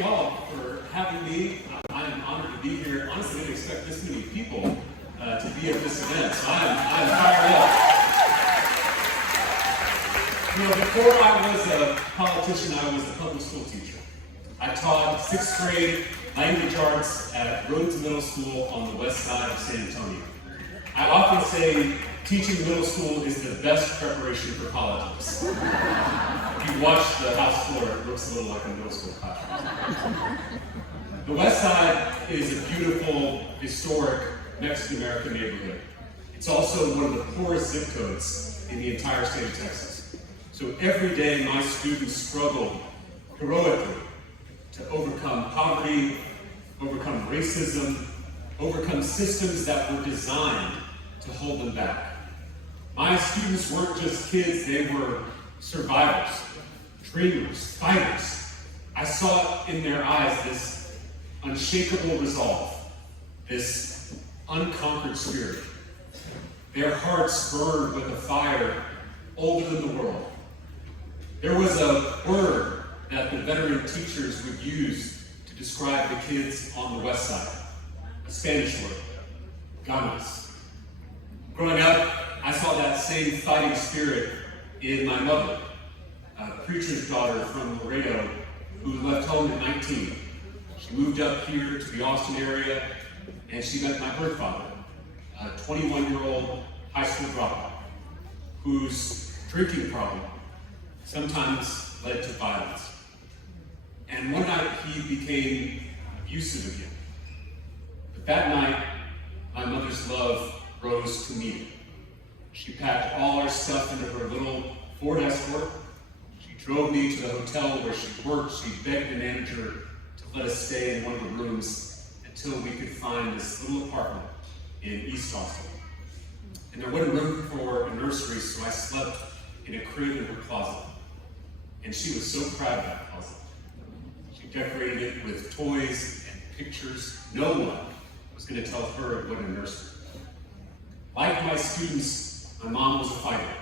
y'all for having me. I am honored to be here. Honestly, I didn't expect this many people to be at this event, so I'm fired up. You know, before I was a politician, I was a public school teacher. I taught 6th grade language arts at Rhodes Middle School on the west side of San Antonio. I often say teaching middle school is the best preparation for politics. If you watch the House floor, it looks a little like a middle school classroom. The west side is a beautiful, historic Mexican-American neighborhood. It's also one of the poorest zip codes in the entire state of Texas. So every day my students struggle heroically to overcome poverty, overcome racism, overcome systems that were designed to hold them back. My students weren't just kids, they were survivors, dreamers, fighters. I saw in their eyes this unshakable resolve, this unconquered spirit. Their hearts burned with a fire older than the world. There was a word that the veteran teachers would use to describe the kids on the west side, a Spanish word, ganas. Growing up, I saw that same fighting spirit in my mother, a preacher's daughter from Laredo who left home at 19. She moved up here to the Austin area and she met my birth father, a 21-year-old high school dropout whose drinking problem sometimes led to violence. And one night he became abusive again. But that night, my mother's love rose to meet it. She packed all our stuff into her little Ford Escort. She drove me to the hotel where she worked. She begged the manager to let us stay in one of the rooms until we could find this little apartment in East Austin. And there wasn't room for a nursery, so I slept in a crib in her closet. And she was so proud of that closet. She decorated it with toys and pictures. No one was going to tell her it wasn't a nursery. Like my students, my mom was a fighter.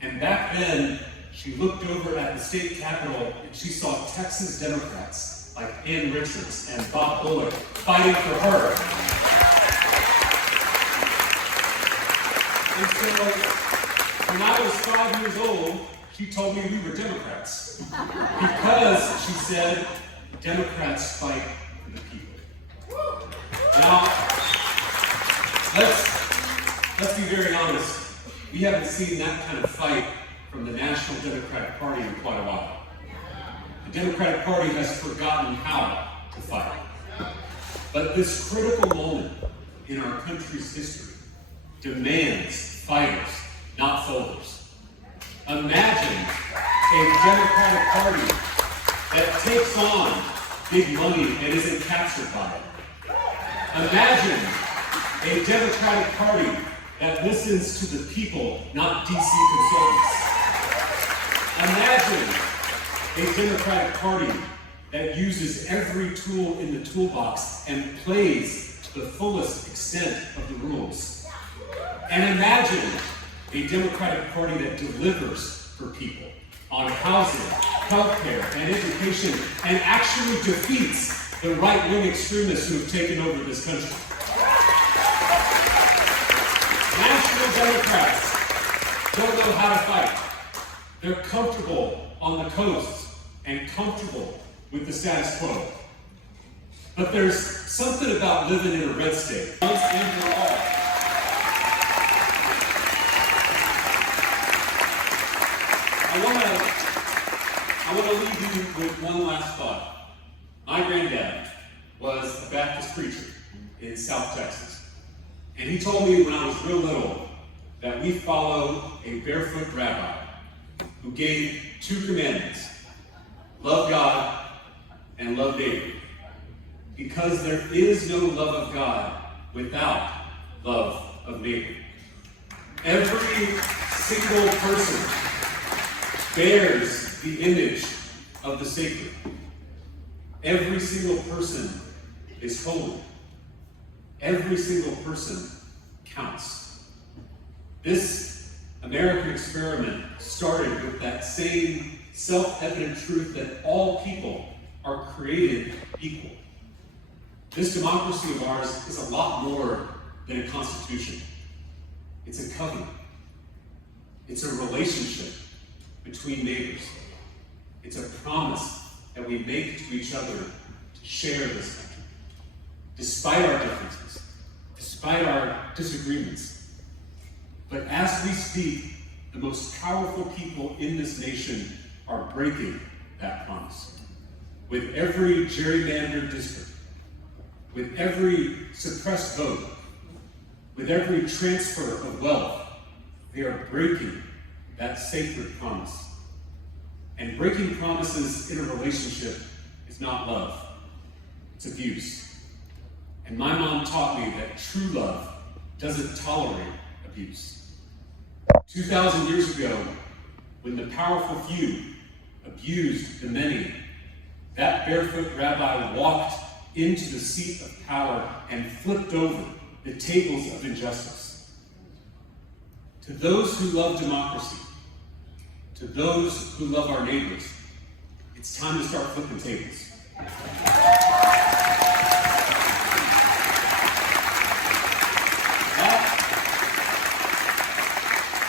And back then, she looked over at the state capitol and she saw Texas Democrats like Ann Richards and Bob Bullock fighting for her. And so, when I was 5 years old, she told me we were Democrats. Because, she said, Democrats fight for the people. Now, let's be very honest. We haven't seen that kind of fight from the National Democratic Party in quite a while. The Democratic Party has forgotten how to fight. But this critical moment in our country's history demands fighters, not folders. Imagine a Democratic Party that takes on big money and isn't captured by it. Imagine a Democratic Party that listens to the people, not DC consultants. Imagine a Democratic Party that uses every tool in the toolbox and plays to the fullest extent of the rules. And imagine a Democratic Party that delivers for people on housing, healthcare, and education, and actually defeats the right-wing extremists who have taken over this country. National Democrats don't know how to fight. They're comfortable on the coast and comfortable with the status quo. But there's something about living in a red state, once and for all. I want to leave you with one last thought. My granddad was a Baptist preacher in South Texas. And he told me when I was real little that we follow a barefoot rabbi who gave 2 commandments: love God and love neighbor. Because there is no love of God without love of neighbor. Every single person bears the image of the sacred. Every single person is holy. Every single person counts. This American experiment started with that same self-evident truth that all people are created equal. This democracy of ours is a lot more than a constitution. It's a covenant. It's a relationship between neighbors. It's a promise that we make to each other to share this country. Despite our differences, despite our disagreements. But as we speak, the most powerful people in this nation are breaking that promise. With every gerrymandered district, with every suppressed vote, with every transfer of wealth, they are breaking that sacred promise. And breaking promises in a relationship is not love, it's abuse. And my mom taught me that true love doesn't tolerate abuse. 2,000 years ago, when the powerful few abused the many, that barefoot rabbi walked into the seat of power and flipped over the tables of injustice. To those who love democracy, to those who love our neighbors, it's time to start flipping tables.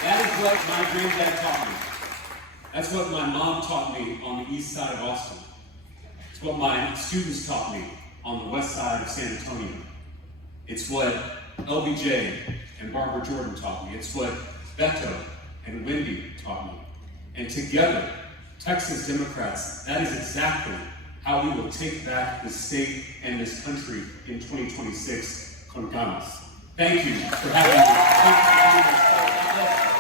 That is what my granddad taught me. That's what my mom taught me on the east side of Austin. It's what my students taught me on the west side of San Antonio. It's what LBJ and Barbara Jordan taught me. It's what Beto and Wendy taught me. And together, Texas Democrats, that is exactly how we will take back this state and this country in 2026 con ganas. Thank you for having me. Thank you for being here.